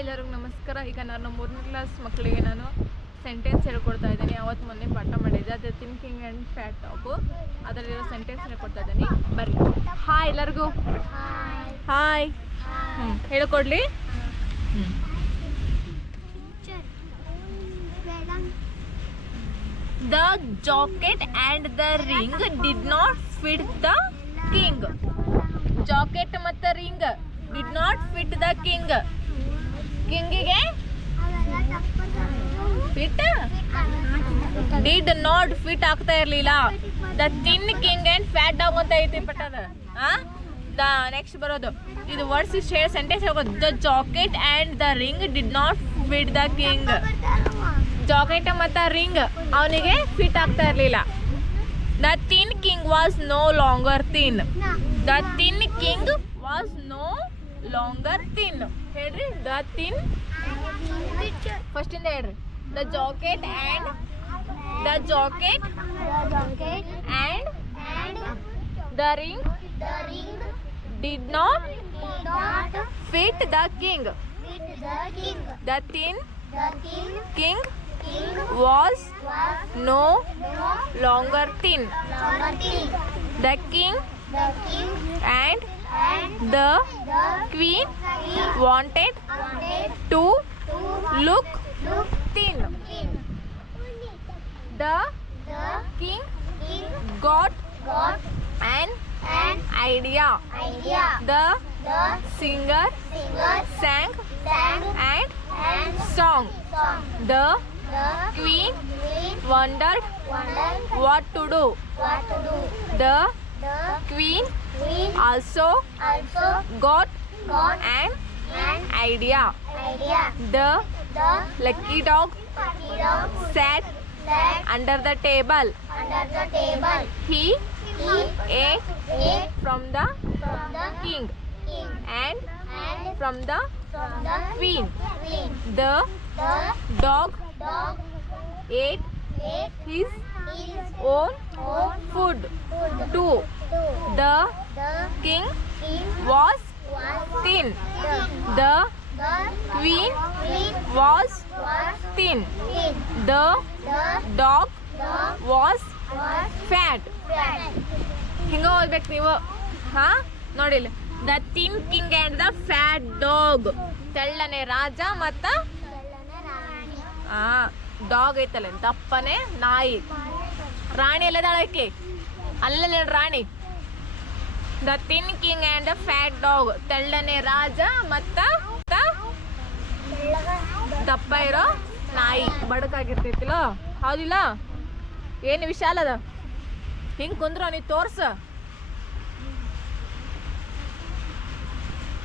ಎಲ್ಲರಿಗೂ ನಮಸ್ಕಾರ. ಈಗ ನಾನು ಮೂರನೇ ಕ್ಲಾಸ್ ಮಕ್ಕಳಿಗೆ ನಾನು ಸೆಂಟೆನ್ಸ್ ಹೇಳ್ಕೊಡ್ತಾ ಇದ್ದೀನಿ. ಅವತ್ತು ಮೊನ್ನೆ ಪಾಠ ಮಾಡಿದ್ದೆ. ಅದೇ thin king and fat top ಅದರಲ್ಲಿರೋ ಸೆಂಟೆನ್ಸ್ ಹೇಳ್ಕೊಡ್ತಾ ಇದ್ದೀನಿ. ಬರ್ರಿ. ಹಾಯ್ ಎಲ್ಲರಿಗೂ. ಹಾಯ್ ಹ್ಞೂ ಹೇಳ್ಕೊಡ್ಲಿ. The jacket and the ring did not fit the king jacket ಮತ್ತು ring did not fit the king ಕಿಂಗಿಗೆ fit did not fit ಆಗ್ತಾ ಇರ್ಲಿಲ್ಲ. The thin king and fat dog ಅಂತ ಐತಿ ಬಟ್ ಅದ ದ ನೆಕ್ಸ್ಟ್ ಬರೋದು. ಇದು words share sentence ಹೇಳ್ಬೋದು the jacket and the ring did not fit the king jacket ಮತ್ತು ring ಅವನಿಗೆ ಫಿಟ್ ಆಗ್ತಾ ಇರಲಿಲ್ಲ. The thin king was no longer thin the thin king was no longer thin ಹೇಳ್ರಿ the thin first ಇಂದ ಹೇಳ್ರಿ the jacket and the jacket and the ring did not fit the king the thin king the king and, and the, the queen, queen wanted, wanted to, to look, look thin. thin. The, the king, king got, got an, an idea. idea. The, the singer, singer sang, sang and, and song. song. The, the queen, queen wondered, wondered what to do. What to do. The, the queen, queen also, also got, got an, an idea. idea. The, the lucky dog, lucky dog sat, sat under the table. Under the table. He, he ate, ate from the, from the king, king and, and from the, from the queen. queen. The, the dog, dog ate, ate his, his own, own food. food. Two. The king was thin. The queen was thin. The dog was fat. ಹಿಂಗ ಓದ್ಬೇಕು ನೀವು. ಹಾ? ನೋಡಿಲ್ಲ. The thin king and the fat dog ತೆಳ್ಳನೆ ರಾಜ ಮತ್ತ ಆ dog ಐತಲ್ಲ ದಪ್ಪನೆ ನಾಯಿ. ರಾಣಿ ಎಲ್ಲದಾಳಕ್ಕೆ ಅಲ್ಲೇ ರಾಣಿ. The thin king and the fat dog ತೆಳ್ಳನೆ ರಾಜ ಮತ್ತ ದಪ್ಪ ಇರೋ ನಾಯಿ. ಬಡಕಾಗಿರ್ತೈತಿಲ್ಲ? ಹೌದಿಲ್ಲ? ಏನು ವಿಶಾಲ ಅದ? ಹಿಂಗೆ ಕುಂದ್ರೋ ನೀ ತೋರ್ಸ.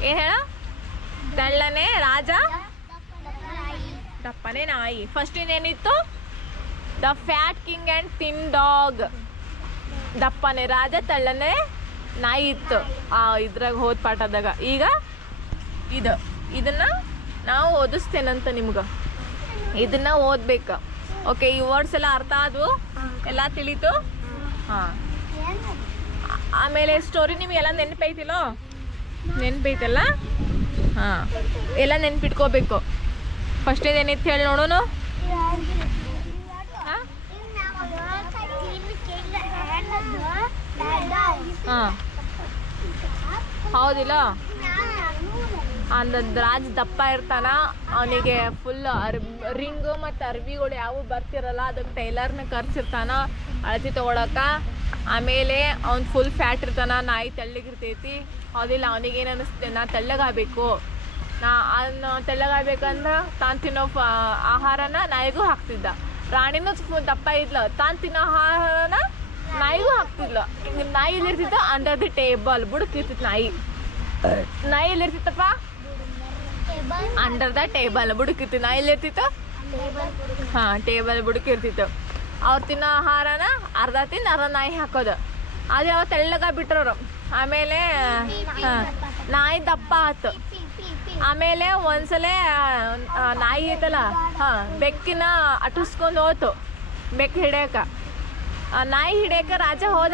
ಏನ್ ಹೇಳ? ತೆಳ್ಳನೆ ರಾಜ ದಪ್ಪನೇ ನಾಯಿ. First ಇನ್ನೇನಿತ್ತು the fat king and thin dog ದಪ್ಪನೆ ರಾಜ, ತೆಳ್ಳನೆ ನಾಯಿ ಇತ್ತು ಆ, ಇದ್ರಾಗ ಹೋದ ಪಾಠದಾಗ ಈಗ ಇದು. ಇದನ್ನ ನಾವು ಓದಿಸ್ತೇನಂತ ನಿಮ್ಗೆ? ಇದನ್ನ ಓದ್ಬೇಕು. ಓಕೆ ಈ ವರ್ಡ್ಸ್ ಎಲ್ಲ ಅರ್ಥ ಆದ್ವು? ಎಲ್ಲ ತಿಳಿತು? ಹಾಂ. ಆಮೇಲೆ ಸ್ಟೋರಿ ನಿಮಗೆಲ್ಲ ನೆನಪೈತಿಲ್ಲೋ ನೆನಪೈತಲ್ಲ ಹಾಂ. ಎಲ್ಲ ನೆನ್ಪಿಟ್ಕೋಬೇಕು ಫಸ್ಟ್ ಏನಿತ್ತು ಹೇಳಿ ನೋಡೋಣ ಹಾಂ. ಹೌದಿಲ್ಲ? ಅಂದ ರಾಜ್ ದಪ್ಪ ಇರ್ತಾನ, ಅವನಿಗೆ ಫುಲ್ ಅರ್, ರಿಂಗು ಮತ್ತು ಅರ್ವಿಗಳು ಯಾವ ಬರ್ತಿರಲ್ಲ ಅದಕ್ಕೆ ಟೈಲರ್ನ ಕರ್ಸಿರ್ತಾನ ಅಳತಿ ತೊಗೊಳಕ. ಆಮೇಲೆ ಅವ್ನು ಫುಲ್ ಫ್ಯಾಟ್ ಇರ್ತಾನ, ನಾಯಿ ತೆಳ್ಳಗಿರ್ತೈತಿ. ಹೌದಿಲ್ಲ ಅವನಿಗೇನು ಅನಿಸ್ತೆ, ನಾ ತೆಳ್ಳಗಾಗಬೇಕು. ನಾ ಅದನ್ನ ತೆಳ್ಳಗಾಗಬೇಕಂದ್ರೆ ತಾನು ತಿನ್ನೋ ಆಹಾರನ ನಾಯಿಗೂ ಹಾಕ್ತಿದ್ದ. ರಾಣಿನೂ ದಪ್ಪ ಇದ್ಲ, ತಾನು ತಿನ್ನೋ ಆಹಾರನ ನಾಯಿಗೂ ಹಾಕ್ತಿದ್ಲು ನಿಮ್ಮ ನಾಯಿ ಎಲ್ಲಿರ್ತಿತ್ತು ಅಂಡರ್ ದಿ ಟೇಬಲ್ ಬುಡಕ್ಕಿರ್ತಿತ್ತು ನಾಯಿ. ನಾಯಿ ಎಲ್ಲಿರ್ತಿತ್ತಪ್ಪ? ಅಂಡರ್ ದ ಟೇಬಲ್ ಬುಡಕಿತ್ತು ನಾಯಿ ಎಲ್ಲಿರ್ತಿತ್ತು? ಹಾಂ, ಟೇಬಲ್ ಬುಡಕಿರ್ತಿತ್ತು ಅವ್ರು ತಿನ್ನೋ ಆಹಾರನ ಅರ್ಧ ತಿಂದು ಅರ್ಧ ನಾಯಿ ಹಾಕೋದು. ಅದೇ ಅವ್ರು ತೆಳ್ಳಗ ಬಿಟ್ರವ್ರು. ಆಮೇಲೆ ನಾಯಿ ದಪ್ಪ ಆತು. ಆಮೇಲೆ ಒಂದ್ಸಲ ನಾಯಿ ಐತಲ್ಲ, ಹಾಂ, ಬೆಕ್ಕಿನ ಅಟಿಸ್ಕೊಂಡು ಹೋತು. ಬೆಕ್ಕು ಹಿಡಿಯಕ. ನಾಯಿ ಹಿಡಿಯಕ ರಾಜ ಹೋದ.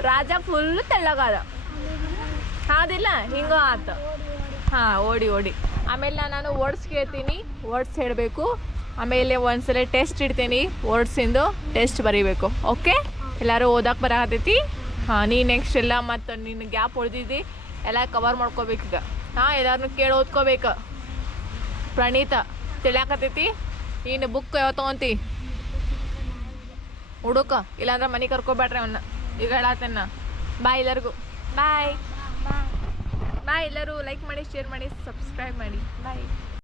ರಾಜ ಫುಲ್ ತೆಳ್ಳಗಾದ. ಹೌದಿಲ್ಲ? ಹಿಂಗೋ ಆತ. ಹಾಂ, ಓಡಿ ಓಡಿ. ಆಮೇಲೆ ನಾನು ವರ್ಡ್ಸ್ ಕೇಳ್ತೀನಿ. ವರ್ಡ್ಸ್ ಹೇಳಬೇಕು. ಆಮೇಲೆ ಒಂದ್ಸಲ ಟೆಸ್ಟ್ ಇಡ್ತೀನಿ. ವರ್ಡ್ಸಿಂದು ಟೆಸ್ಟ್ ಬರೀಬೇಕು. ಓಕೆ ಎಲ್ಲರೂ ಓದಕ್ಕೆ ಬರತೈತಿ ಹಾಂ, ನೀ ನೆಕ್ಸ್ಟ್ ಎಲ್ಲ ಮತ್ತು ನಿನ್ನ ಗ್ಯಾಪ್ ಉಳ್ದಿದ್ದಿ, ಎಲ್ಲ ಕವರ್ ಮಾಡ್ಕೋಬೇಕೀಗ ಹಾಂ ಎಲ್ಲರನ್ನು ಕೇಳಿ ಓದ್ಕೋಬೇಕು. ಪ್ರಣೀತ, ತಿಳಿಯಾಕತ್ತೈತಿ? ನೀನು ಬುಕ್ ಯಾವ ತೊಗೊಂತಿ? ಹುಡುಕ, ಇಲ್ಲಾಂದ್ರೆ ಮನೆ ಕರ್ಕೊಬೇಡ್ರಿ ಅವನ್ನ ಈಗ ಹೇಳತ್ತೇನ ಬಾಯ್ ಎಲ್ಲರಿಗೂ. ಬಾಯ್ ಬಾಯ್ ಎಲ್ಲರೂ ಲೈಕ್ ಮಾಡಿ ಶೇರ್ ಮಾಡಿ ಸಬ್ಸ್ಕ್ರೈಬ್ ಮಾಡಿ. ಬಾಯ್